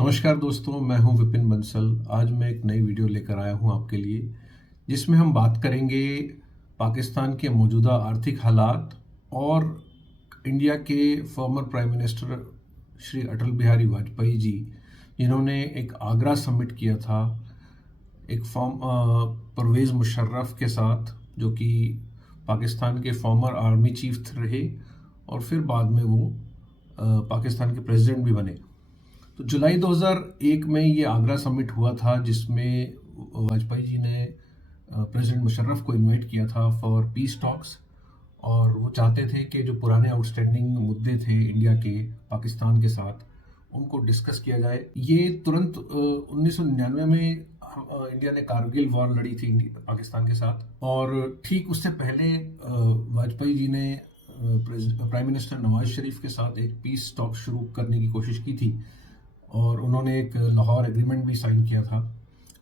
नमस्कार दोस्तों, मैं हूं विपिन बंसल। आज मैं एक नई वीडियो लेकर आया हूं आपके लिए, जिसमें हम बात करेंगे पाकिस्तान के मौजूदा आर्थिक हालात और इंडिया के former prime minister Shri Atal Bihari Vajpayee ji, जिन्होंने एक आगरा समिट किया था एक परवेज़ मुशर्रफ के साथ, जो कि पाकिस्तान के फॉर्मर आर्मी चीफ रहे और फिर बाद में वो पाकिस्तान के प्रेसिडेंट भी बने। तो जुलाई 2001 में ये आगरा समिट हुआ था, जिसमें वाजपेयी जी ने प्रेसिडेंट मुशर्रफ को इनवाइट किया था फॉर पीस टॉक्स। और वो चाहते थे कि जो पुराने आउटस्टैंडिंग मुद्दे थे इंडिया के पाकिस्तान के साथ, उनको डिस्कस किया जाए। ये तुरंत 1999 में इंडिया ने कारगिल वॉर लड़ी थी पाकिस्तान के साथ, और ठीक उससे पहले वाजपेयी जी ने प्राइम मिनिस्टर नवाज शरीफ के साथ एक पीस टॉक शुरू करने की कोशिश की थी, और उन्होंने एक लाहौर एग्रीमेंट भी साइन किया था।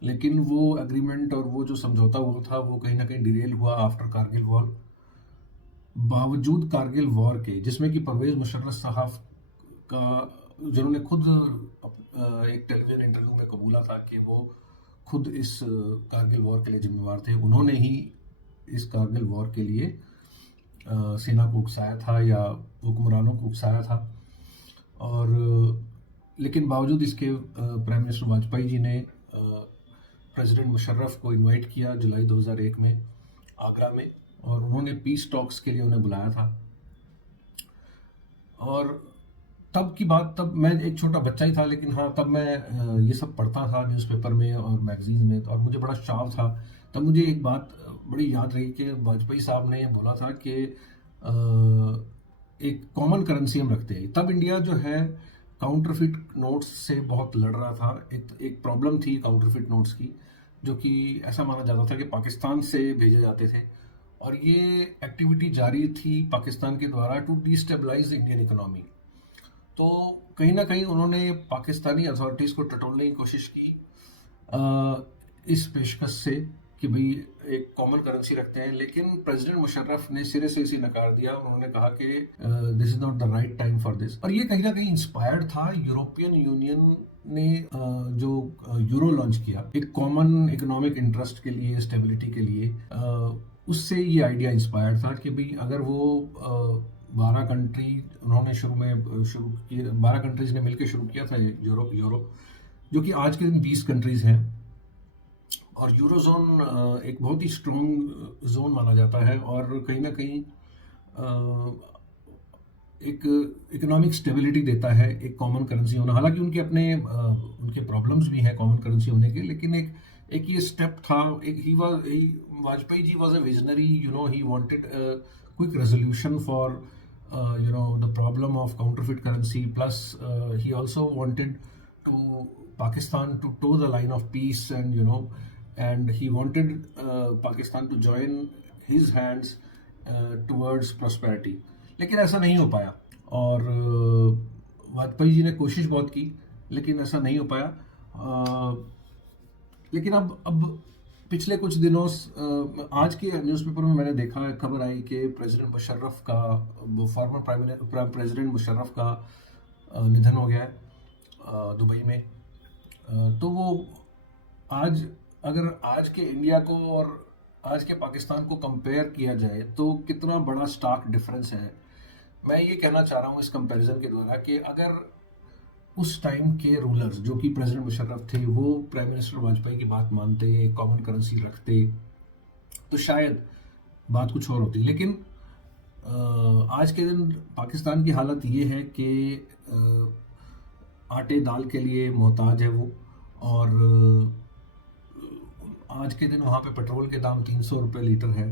लेकिन वो एग्रीमेंट और वो जो समझौता हुआ था, वो कहीं ना कहीं डिरेल हुआ आफ्टर कारगिल वॉर। बावजूद कारगिल वॉर के, जिसमें कि परवेज़ मुशर्रफ साहब का, जिन्होंने खुद एक टेलीविजन इंटरव्यू में कबूला था कि वो खुद इस कारगिल वॉर के लिए जिम्मेवार थे, उन्होंने ही इस कारगिल वॉर के लिए सेना को उकसाया था या हुक्मरानों को उकसाया था। और लेकिन बावजूद इसके प्राइम मिनिस्टर वाजपेयी जी ने प्रेसिडेंट मुशर्रफ को इनवाइट किया जुलाई 2001 में आगरा में, और उन्होंने पीस टॉक्स के लिए उन्हें बुलाया था। और तब की बात, तब मैं एक छोटा बच्चा ही था, लेकिन हाँ, तब मैं ये सब पढ़ता था न्यूज़पेपर में और मैगजीन में, और मुझे बड़ा शौक था। तब मुझे एक बात बड़ी याद रही कि वाजपेयी साहब ने बोला था कि एक कॉमन करेंसी हम रखते हैं। तब इंडिया जो है काउंटरफिट नोट्स से बहुत लड़ रहा था। एक प्रॉब्लम थी काउंटरफिट नोट्स की, जो कि ऐसा माना जाता था कि पाकिस्तान से भेजे जाते थे, और ये एक्टिविटी जारी थी पाकिस्तान के द्वारा टू डिस्टेबलाइज इंडियन इकोनॉमी। तो कहीं ना कहीं उन्होंने पाकिस्तानी अथॉरिटीज़ को टटोलने की कोशिश की इस पेशकश से कि भाई एक कॉमन करेंसी रखते हैं। लेकिन प्रेसिडेंट मुशर्रफ ने सिरे से इसे नकार दिया। उन्होंने कहा कि this is not the right time for this. और ये कहीं ना कहीं इंस्पायर्ड था यूरोपियन यूनियन ने जो यूरो लॉन्च किया एक कॉमन इकोनॉमिक इंटरेस्ट के लिए, स्टेबिलिटी के लिए, उससे ये आइडिया इंस्पायर्ड था कि भाई अगर वो 12 कंट्री उन्होंने शुरू किया, 12 कंट्रीज ने मिलकर शुरू किया था यूरो, जो कि आज के दिन 20 कंट्रीज हैं। और यूरो जोन एक बहुत ही स्ट्रॉन्ग जोन माना जाता है, और कहीं ना कहीं एक इकोनॉमिक स्टेबिलिटी देता है एक कॉमन करेंसी होना। हालांकि उनके अपने उनके प्रॉब्लम्स भी हैं कॉमन करेंसी होने के, लेकिन एक ये स्टेप था। एक Vajpayee ji was a visionary, he wanted quick resolution for the problem of counterfeit currency. Plus, he also wanted to Pakistan to toe the line of peace, and he wanted Pakistan to join his hands towards prosperity. लेकिन ऐसा नहीं हो पाया, और वाजपेयी जी ने कोशिश बहुत की, लेकिन ऐसा नहीं हो पाया। लेकिन अब पिछले कुछ दिनों आज के न्यूज़पेपर में मैंने देखा, खबर आई कि प्रेसिडेंट मुशर्रफ का, वो फॉर्मर प्रेसिडेंट मुशर्रफ का निधन हो गया है दुबई में। तो वो अगर आज के इंडिया को और आज के पाकिस्तान को कंपेयर किया जाए तो कितना बड़ा स्टार्क डिफरेंस है। मैं ये कहना चाह रहा हूँ इस कंपैरिजन के द्वारा कि अगर उस टाइम के रूलर्स, जो कि प्रेसिडेंट मुशर्रफ थे, वो प्राइम मिनिस्टर वाजपेयी की बात मानते, कॉमन करेंसी रखते, तो शायद बात कुछ और होती। लेकिन आज के दिन पाकिस्तान की हालत ये है कि आटे दाल के लिए मोहताज है वो। और आज के दिन वहाँ पे पेट्रोल के दाम 300 रुपये लीटर है,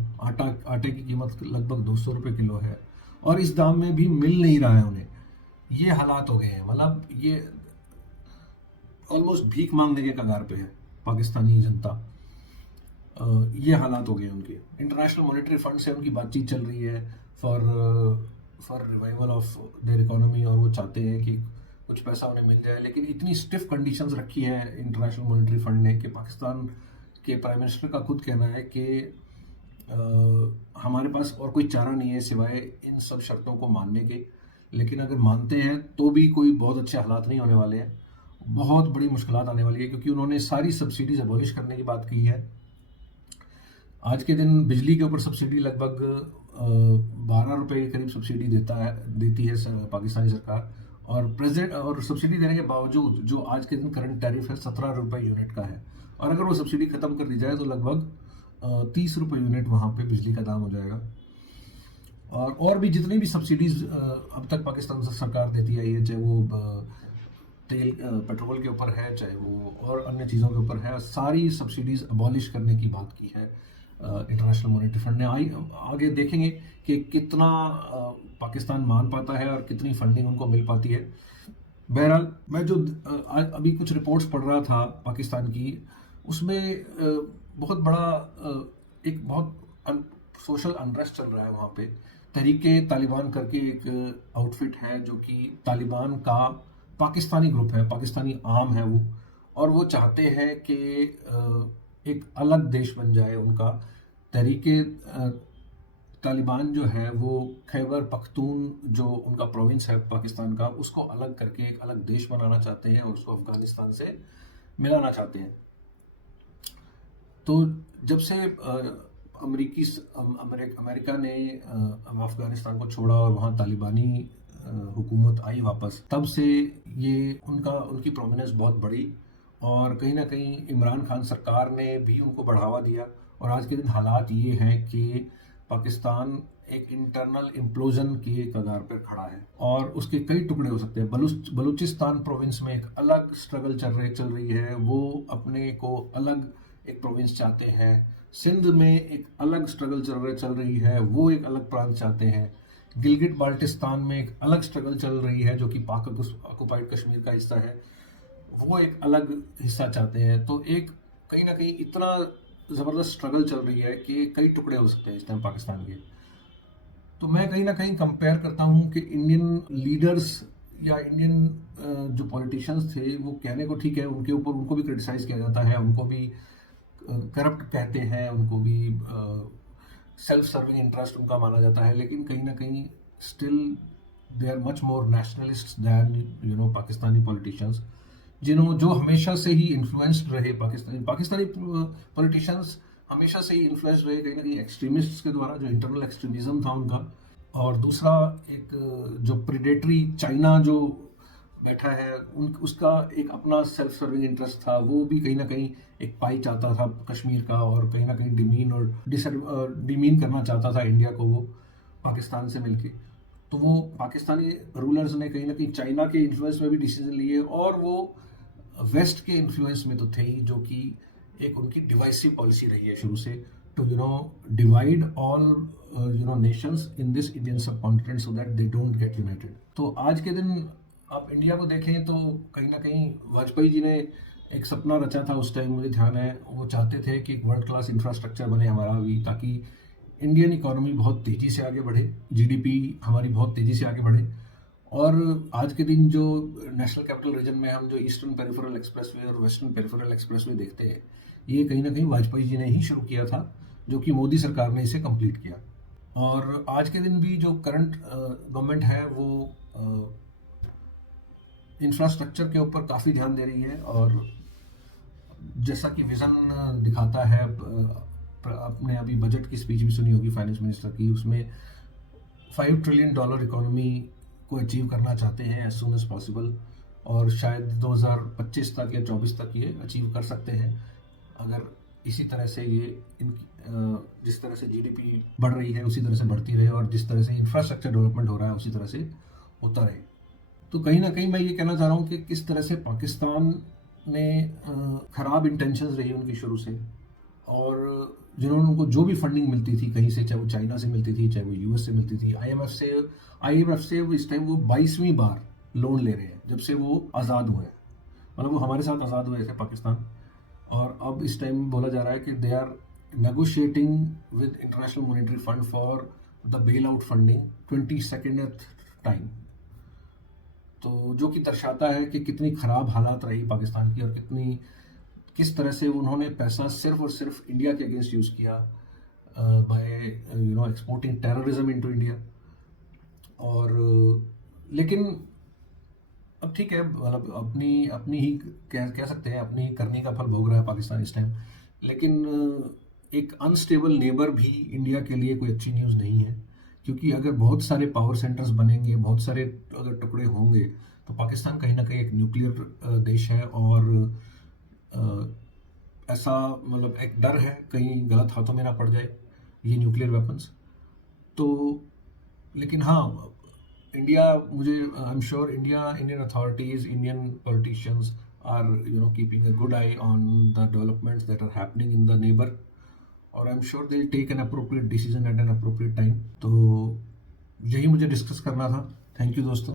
आटे की कीमत लगभग 200 रुपये किलो है, और इस दाम में भी मिल नहीं रहा है उन्हें। ये हालात हो गए हैं, मतलब ये ऑलमोस्ट भीख मांगने के कगार पे है पाकिस्तानी जनता। ये हालात हो गए उनके। इंटरनेशनल मॉनेटरी फंड से उनकी बातचीत चल रही है for revival of their economy, और वो चाहते हैं कि कुछ पैसा उन्हें मिल जाए। लेकिन इतनी स्टिफ कंडीशंस रखी है इंटरनेशनल मॉनेटरी फंड ने कि पाकिस्तान के प्राइम मिनिस्टर का खुद कहना है कि हमारे पास और कोई चारा नहीं है सिवाय इन सब शर्तों को मानने के। लेकिन अगर मानते हैं तो भी कोई बहुत अच्छे हालात नहीं होने वाले हैं। बहुत बड़ी मुश्किलात आने वाली है, क्योंकि उन्होंने सारी सब्सिडीज अबॉलिश करने की बात की है। आज के दिन बिजली के ऊपर सब्सिडी लगभग 12 रुपए के करीब सब्सिडी देती है पाकिस्तानी सरकार। और प्रेजेंट और सब्सिडी देने के बावजूद जो आज के दिन करंट टैरिफ है 17 रुपए यूनिट का है, और अगर वो सब्सिडी खत्म कर दी जाए तो लगभग 30 रुपए यूनिट वहाँ पे बिजली का दाम हो जाएगा। और भी जितनी भी सब्सिडीज अब तक पाकिस्तान सरकार देती आई है, चाहे वो तेल पेट्रोल के ऊपर है, चाहे वो और अन्य चीज़ों के ऊपर है, सारी सब्सिडीज अबॉलिश करने की बात की है इंटरनेशनल मॉनेटरी फंड ने। आगे देखेंगे कि कितना पाकिस्तान मान पाता है और कितनी फंडिंग उनको मिल पाती है। बहरहाल मैं जो अभी कुछ रिपोर्ट्स पढ़ रहा था पाकिस्तान की, उसमें बहुत बड़ा एक बहुत सोशल अनरेस्ट चल रहा है वहाँ पे। तहरीके तालिबान करके एक आउटफिट है जो कि तालिबान का पाकिस्तानी ग्रुप है, पाकिस्तानी आर्म है वो, और वो चाहते हैं कि एक अलग देश बन जाए उनका। तहरीके तालिबान जो है वो खैबर पख्तून जो उनका प्रोविंस है पाकिस्तान का, उसको अलग करके एक अलग देश बनाना चाहते हैं और उसको अफगानिस्तान से मिलाना चाहते हैं। तो जब से अमेरिका ने अफगानिस्तान को छोड़ा और वहाँ तालिबानी हुकूमत आई वापस, तब से ये उनकी प्रोमिनेंस बहुत बढ़ी, और कहीं ना कहीं इमरान खान सरकार ने भी उनको बढ़ावा दिया। और आज के दिन हालात ये हैं कि पाकिस्तान एक इंटरनल इम्प्लोजन के कगार पर खड़ा है और उसके कई टुकड़े हो सकते हैं। बलूचिस्तान प्रोविंस में एक अलग स्ट्रगल चल रही है, वो अपने को अलग एक प्रोविंस चाहते हैं। सिंध में एक अलग स्ट्रगल चल रही है, वो एक अलग प्रांत चाहते हैं। गिलगिट बाल्टिस्तान में एक अलग स्ट्रगल चल रही है जो कि पाक ऑक्युपाइड कश्मीर का हिस्सा है, वो एक अलग हिस्सा चाहते हैं। तो एक कहीं ना कहीं इतना ज़बरदस्त स्ट्रगल चल रही है कि कई टुकड़े हो सकते हैं इस टाइम पाकिस्तान के। तो मैं कहीं ना कहीं कंपेयर करता हूँ कि इंडियन लीडर्स या इंडियन जो पॉलिटिशियंस थे, वो कहने को ठीक है, उनके ऊपर उनको भी क्रिटिसाइज किया जाता है, उनको भी करप्ट कहते हैं, उनको भी सेल्फ सर्विंग इंटरेस्ट उनका माना जाता है, लेकिन कहीं ना कहीं still they are much more nationalist than Pakistani politicians, जो हमेशा से ही इन्फ्लुएंस्ड रहे। पाकिस्तानी पॉलिटिशियंस हमेशा से ही इन्फ्लुएंस्ड रहे कहीं ना कहीं एक्सट्रीमिस्ट्स के द्वारा, जो इंटरनल एक्सट्रीमिज्म था उनका। और दूसरा एक जो प्रीडेटरी चाइना जो बैठा है, उसका एक अपना सेल्फ सर्विंग इंटरेस्ट था, वो भी कहीं ना कहीं एक पाई चाहता था कश्मीर का, और कहीं ना कहीं डिमीन करना चाहता था इंडिया को वो पाकिस्तान से मिलके। तो वो पाकिस्तानी रूलर्स ने कहीं ना कहीं चाइना के इन्फ्लुएंस में भी डिसीजन लिए, और वो वेस्ट के इन्फ्लुएंस में तो थे ही, जो कि एक उनकी डिवाइसिव पॉलिसी रही है शुरू से, to divide all nations in this Indian subcontinent so that they don't get united. तो आज के दिन आप इंडिया को देखें तो कहीं ना कहीं वाजपेयी जी ने एक सपना रचा था उस टाइम, मुझे ध्यान है, वो चाहते थे कि एक वर्ल्ड क्लास इंफ्रास्ट्रक्चर बने हमारा भी, ताकि इंडियन इकोनॉमी बहुत तेज़ी से आगे बढ़े, जीडीपी हमारी बहुत तेज़ी से आगे बढ़े। और आज के दिन जो नेशनल कैपिटल रीजन में हम जो ईस्टर्न पेरिफेरल एक्सप्रेसवे और वेस्टर्न पेरिफेरल एक्सप्रेसवे देखते हैं, ये कहीं ना कहीं वाजपेयी जी ने ही शुरू किया था, जो कि मोदी सरकार ने इसे कंप्लीट किया। और आज के दिन भी जो करंट गवर्नमेंट है वो इंफ्रास्ट्रक्चर के ऊपर काफ़ी ध्यान दे रही है, और जैसा कि विज़न दिखाता है, आपने अभी बजट की स्पीच भी सुनी होगी फाइनेंस मिनिस्टर की, उसमें $5 ट्रिलियन इकोनॉमी को अचीव करना चाहते हैं एज सून एज पॉसिबल, और शायद 2025 तक या 24 तक ये अचीव कर सकते हैं, अगर इसी तरह से जिस तरह से जीडीपी बढ़ रही है उसी तरह से बढ़ती रहे, और जिस तरह से इंफ्रास्ट्रक्चर डेवलपमेंट हो रहा है उसी तरह से होता रहे। तो कहीं ना कहीं मैं ये कहना चाह रहा हूँ कि किस तरह से पाकिस्तान ने ख़राब इंटेंशंस रही उनकी शुरू से, और जिन्होंने उनको जो भी फंडिंग मिलती थी कहीं से, चाहे वो चाइना से मिलती थी, चाहे वो यूएस से मिलती थी, आईएमएफ से इस टाइम वो 22वीं बार लोन ले रहे हैं जब से वो आज़ाद हुए, मतलब वो हमारे साथ आज़ाद हुए थे पाकिस्तान, और अब इस टाइम बोला जा रहा है कि they are negotiating with International Monetary Fund for the bail out funding 22nd time. तो जो कि दर्शाता है कि कितनी ख़राब हालात रही पाकिस्तान की, और किस तरह से उन्होंने पैसा सिर्फ और सिर्फ इंडिया के अगेंस्ट यूज़ किया by exporting terrorism into India. और लेकिन अब ठीक है, मतलब अपनी अपनी ही कह कह सकते हैं, अपनी ही करनी का फल भोग रहा है पाकिस्तान इस टाइम। लेकिन एक अनस्टेबल नेबर भी इंडिया के लिए कोई अच्छी न्यूज़ नहीं है, क्योंकि अगर बहुत सारे पावर सेंटर्स बनेंगे, बहुत सारे अगर टुकड़े होंगे, तो पाकिस्तान कहीं ना कहीं एक न्यूक्लियर देश है। और अ, ऐसा मतलब एक डर है कहीं गलत हाथों में ना पड़ जाए ये न्यूक्लियर वेपन्स। तो लेकिन हाँ, इंडिया, मुझे I am sure India, Indian authorities, Indian politicians are keeping a good eye on the developments that are happening in the neighbour, और I am sure they take an appropriate decision at an appropriate time. तो यही मुझे discuss करना था। Thank you दोस्तों।